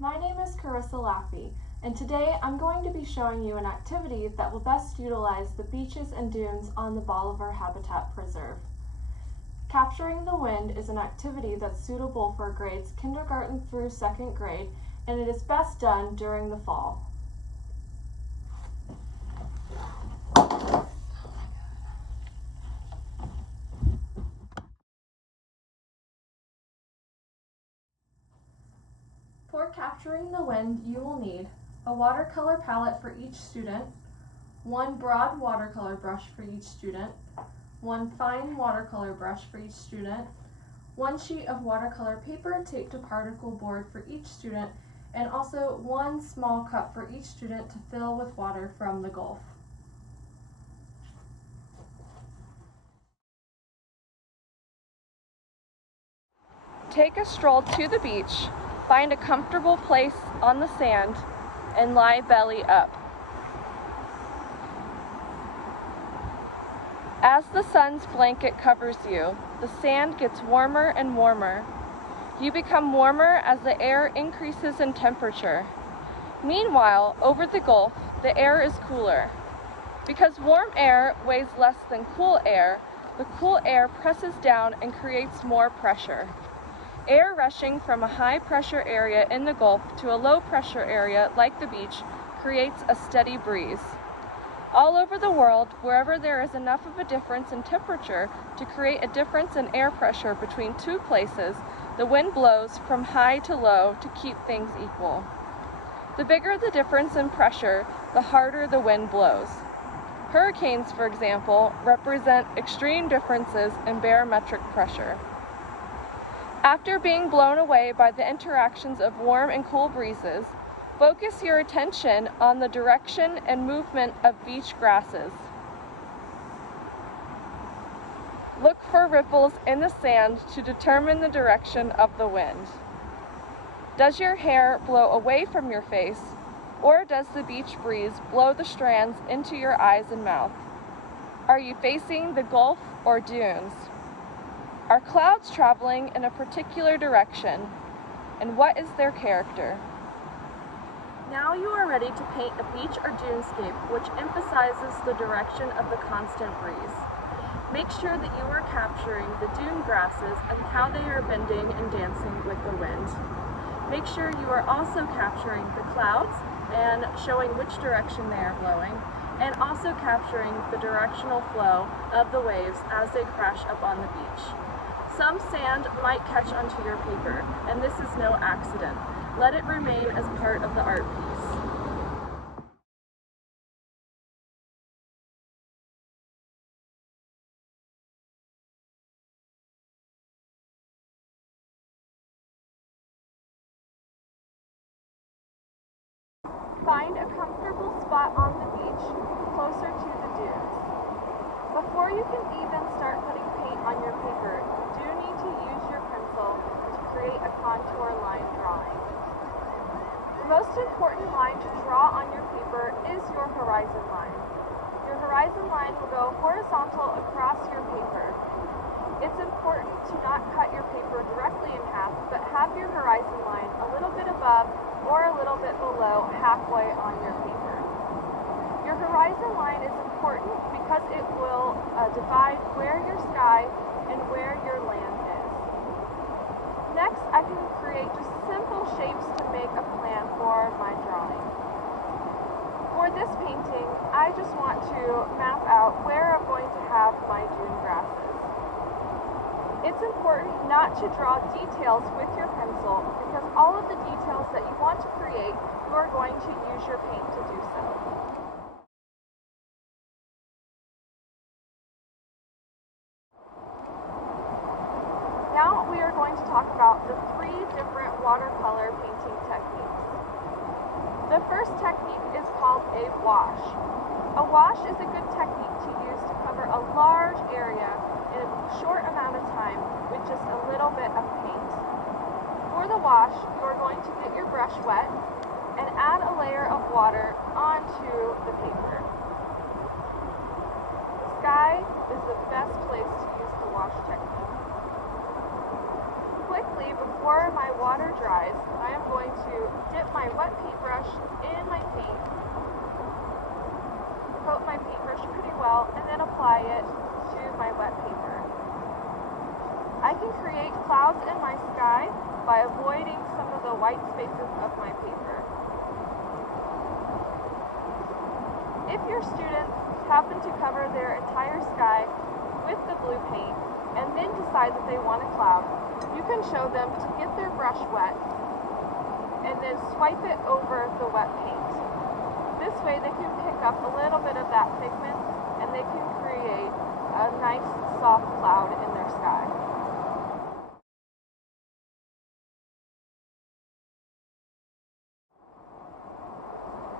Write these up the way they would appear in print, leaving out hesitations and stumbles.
My name is Carissa Laffey, and today I'm going to be showing you an activity that will best utilize the beaches and dunes on the Bolivar Habitat Preserve. Capturing the wind is an activity that's suitable for grades kindergarten through 2nd grade, and it is best done during the fall. For capturing the wind, you will need a watercolor palette for each student, one broad watercolor brush for each student, one fine watercolor brush for each student, one sheet of watercolor paper taped to particle board for each student, and also one small cup for each student to fill with water from the Gulf. Take a stroll to the beach, find a comfortable place on the sand, and lie belly up. As the sun's blanket covers you, the sand gets warmer and warmer. You become warmer as the air increases in temperature. Meanwhile, over the Gulf, the air is cooler. Because warm air weighs less than cool air, the cool air presses down and creates more pressure. Air rushing from a high-pressure area in the Gulf to a low-pressure area like the beach creates a steady breeze. All over the world, wherever there is enough of a difference in temperature to create a difference in air pressure between two places, the wind blows from high to low to keep things equal. The bigger the difference in pressure, the harder the wind blows. Hurricanes, for example, represent extreme differences in barometric pressure. After being blown away by the interactions of warm and cool breezes, focus your attention on the direction and movement of beach grasses. Look for ripples in the sand to determine the direction of the wind. Does your hair blow away from your face, or does the beach breeze blow the strands into your eyes and mouth? Are you facing the Gulf or dunes? Are clouds traveling in a particular direction, and what is their character? Now you are ready to paint a beach or dunescape which emphasizes the direction of the constant breeze. Make sure that you are capturing the dune grasses and how they are bending and dancing with the wind. Make sure you are also capturing the clouds and showing which direction they are blowing, and also capturing the directional flow of the waves as they crash up on the beach. Some sand might catch onto your paper, and this is no accident. Let it remain as part of the art piece. Find a comfortable spot on the beach closer to the dunes. Before you can even start putting paint on your paper, you do need to use your pencil to create a contour line drawing. The most important line to draw on your paper is your horizon line. Your horizon line will go horizontal across your paper. It's important to not cut your paper directly in half, but have your horizon line a little bit above or a little bit below halfway on your paper. Your horizon line is important because it will divide where your sky and where your land is. Next, I can create just simple shapes to make a plan for my drawing. For this painting, I just want to map out where I'm going to have my dune grasses. It's important not to draw details with your pencil because all of the details that you want to create, you are going to use your paint to do so. Now we are going to talk about the 3 different watercolor painting techniques. The first technique is called a wash. A wash is a good technique to use to cover a large area in a short amount of time with just a little bit of paint. For the wash, you are going to get your brush wet and add a layer of water onto the paper. The sky is the best place to use the wash technique. Quickly, before my water dries, I am going to apply it to my wet paper. I can create clouds in my sky by avoiding some of the white spaces of my paper. If your students happen to cover their entire sky with the blue paint and then decide that they want a cloud, you can show them to get their brush wet and then swipe it over the wet paint. This way they can pick up a little bit of that pigment and they can create a nice soft cloud in their sky.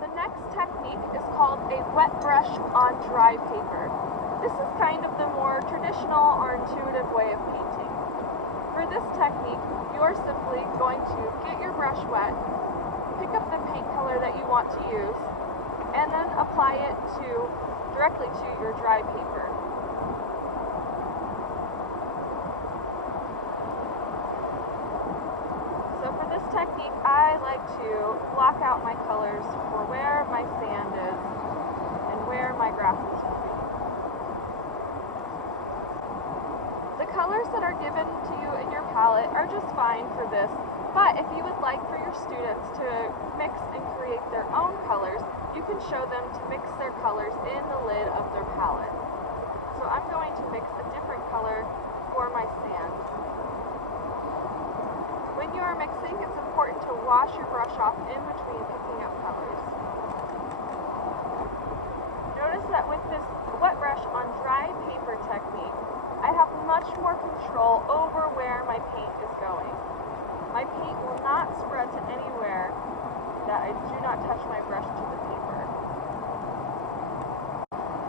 The next technique is called a wet brush on dry paper. This is kind of the more traditional or intuitive way of painting. For this technique, you're simply going to get your brush wet, pick up the paint color that you want to use, and then apply it directly to your dry paper. So for this technique, I like to block out my colors for where my sand is and where my grasses will be. The colors that are given to you in your palette are just fine for this, but if you would like for your students to mix and create their own colors, you can show them to mix their colors in the lid of their palette. So I'm going to mix a different color for my sand. When you are mixing, it's important to wash your brush off in between picking up colors. Notice that with this wet brush on dry paper technique, I have much more control over where my paint is going. My paint will not spread to anywhere that I do not touch my brush to the paper.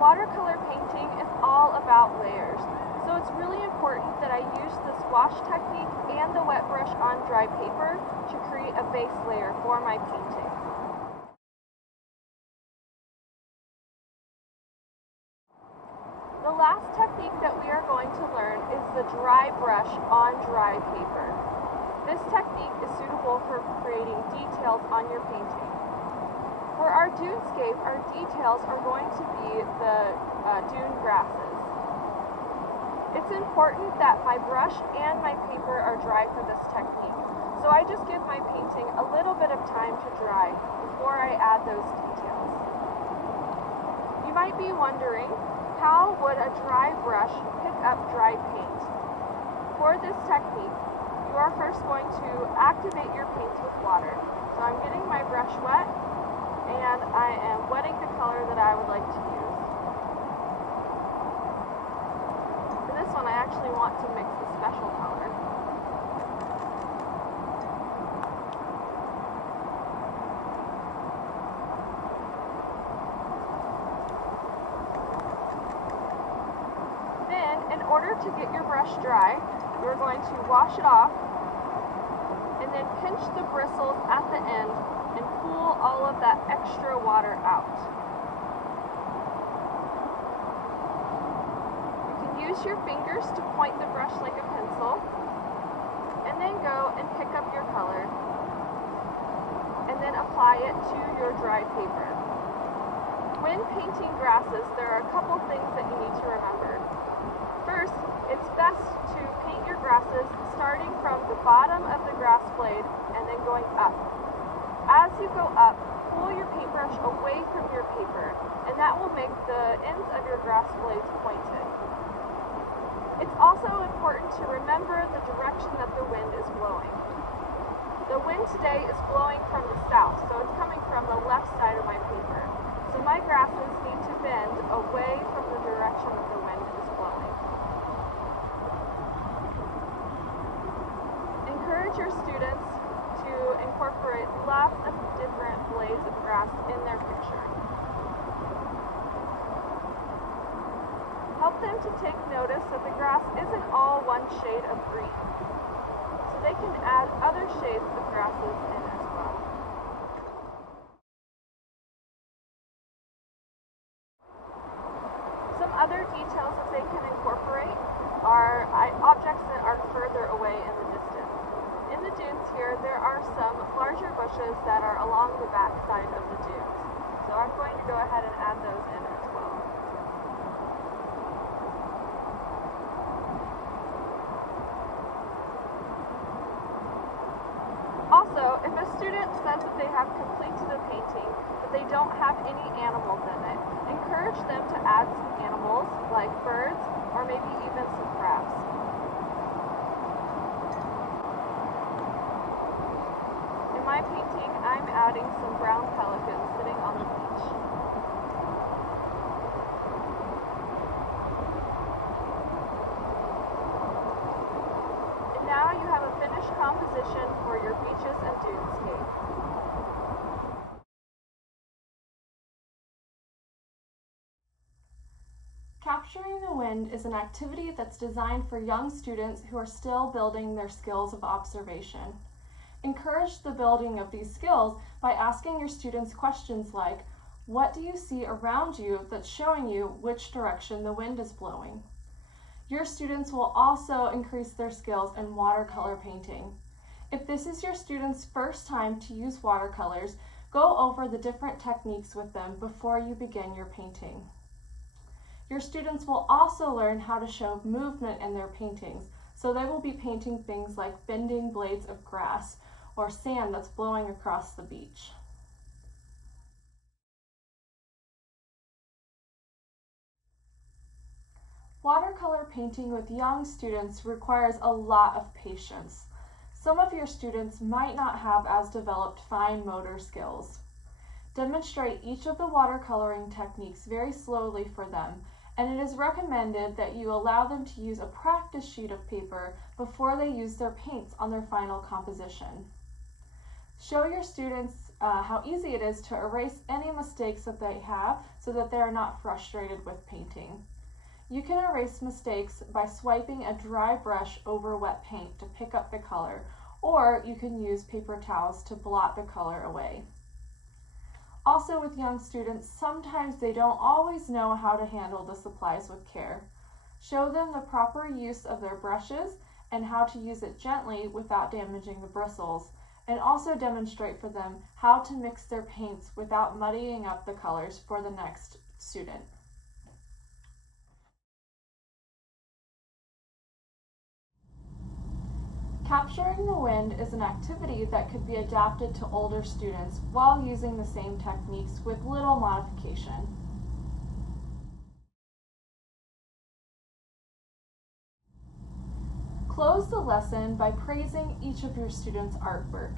Watercolor painting is all about layers, so it's really important that I use this wash technique and the wet brush on dry paper to create a base layer for my painting. The last technique that we are going to learn is the dry brush on dry paper. This technique is suitable for creating details on your painting. For our Dunescape, our details are going to be the dune grasses. It's important that my brush and my paper are dry for this technique, so I just give my painting a little bit of time to dry before I add those details. You might be wondering, how would a dry brush pick up dry paint? For this technique, you are first going to activate your paints with water. So I'm getting my brush wet and I am wetting the color that I would like to use. For this one, I actually want to mix a special color. Then, in order to get your brush dry, you're going to wash it off and then pinch the bristles at the end and pull all of that extra water out. You can use your fingers to point the brush like a pencil and then go and pick up your color and then apply it to your dry paper. When painting grasses, there are a couple things that you need to remember. First, it's best to paint your grasses starting from the bottom of the grass blade and then going up. As you go up, pull your paintbrush away from your paper, and that will make the ends of your grass blades pointed. It's also important to remember the direction that the wind is blowing. The wind today is blowing from the south, so it's coming from the left side of my paper. So my grasses need to bend away from the direction that the wind is blowing. Encourage your students to incorporate lots of different blades of grass in their picture. Help them to take notice that the grass isn't all one shade of green, so they can add other shades of grasses in as well. Some other details that they can incorporate are objects that are further away in the distance. In the dunes here, there are some larger bushes that are along the back side of the dunes. So I'm going to go ahead and add those in as well. have completed a painting, but they don't have any animals in it, encourage them to add some animals, like birds, or maybe even some crabs. In my painting, I'm adding some brown pelicans sitting on the beach. And now you have a finished composition for your beaches and dunescape. Capturing the wind is an activity that's designed for young students who are still building their skills of observation. Encourage the building of these skills by asking your students questions like, what do you see around you that's showing you which direction the wind is blowing? Your students will also increase their skills in watercolor painting. If this is your students' first time to use watercolors, go over the different techniques with them before you begin your painting. Your students will also learn how to show movement in their paintings, so they will be painting things like bending blades of grass or sand that's blowing across the beach. Watercolor painting with young students requires a lot of patience. Some of your students might not have as developed fine motor skills. Demonstrate each of the watercoloring techniques very slowly for them, and it is recommended that you allow them to use a practice sheet of paper before they use their paints on their final composition. Show your students how easy it is to erase any mistakes that they have so that they are not frustrated with painting. You can erase mistakes by swiping a dry brush over wet paint to pick up the color, or you can use paper towels to blot the color away. Also, with young students, sometimes they don't always know how to handle the supplies with care. Show them the proper use of their brushes and how to use it gently without damaging the bristles, and also demonstrate for them how to mix their paints without muddying up the colors for the next student. Capturing the wind is an activity that could be adapted to older students while using the same techniques with little modification. Close the lesson by praising each of your students' artwork.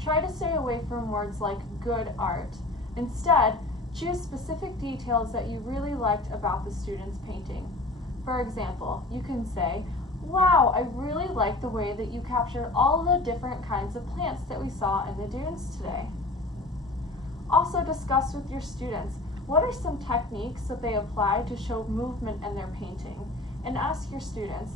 Try to stay away from words like good art. Instead, choose specific details that you really liked about the student's painting. For example, you can say, wow, I really like the way that you captured all the different kinds of plants that we saw in the dunes today. Also discuss with your students what are some techniques that they apply to show movement in their painting, and ask your students,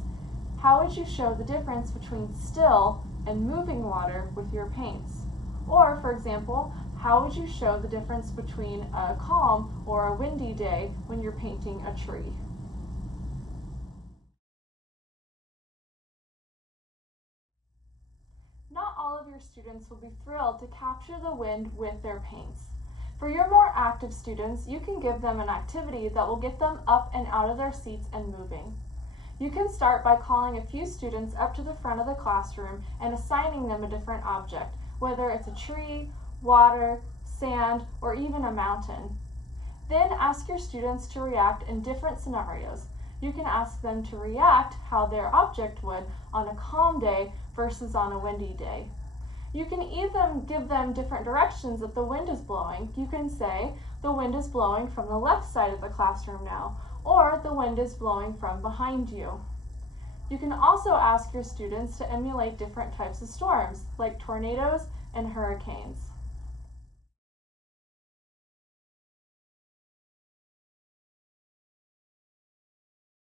how would you show the difference between still and moving water with your paints? Or, for example, how would you show the difference between a calm or a windy day when you're painting a tree? Not all of your students will be thrilled to capture the wind with their paints. For your more active students, you can give them an activity that will get them up and out of their seats and moving. You can start by calling a few students up to the front of the classroom and assigning them a different object, whether it's a tree, water, sand, or even a mountain. Then ask your students to react in different scenarios. You can ask them to react how their object would on a calm day versus on a windy day. You can even give them different directions that the wind is blowing. You can say, the wind is blowing from the left side of the classroom now, or the wind is blowing from behind you. You can also ask your students to emulate different types of storms, like tornadoes and hurricanes.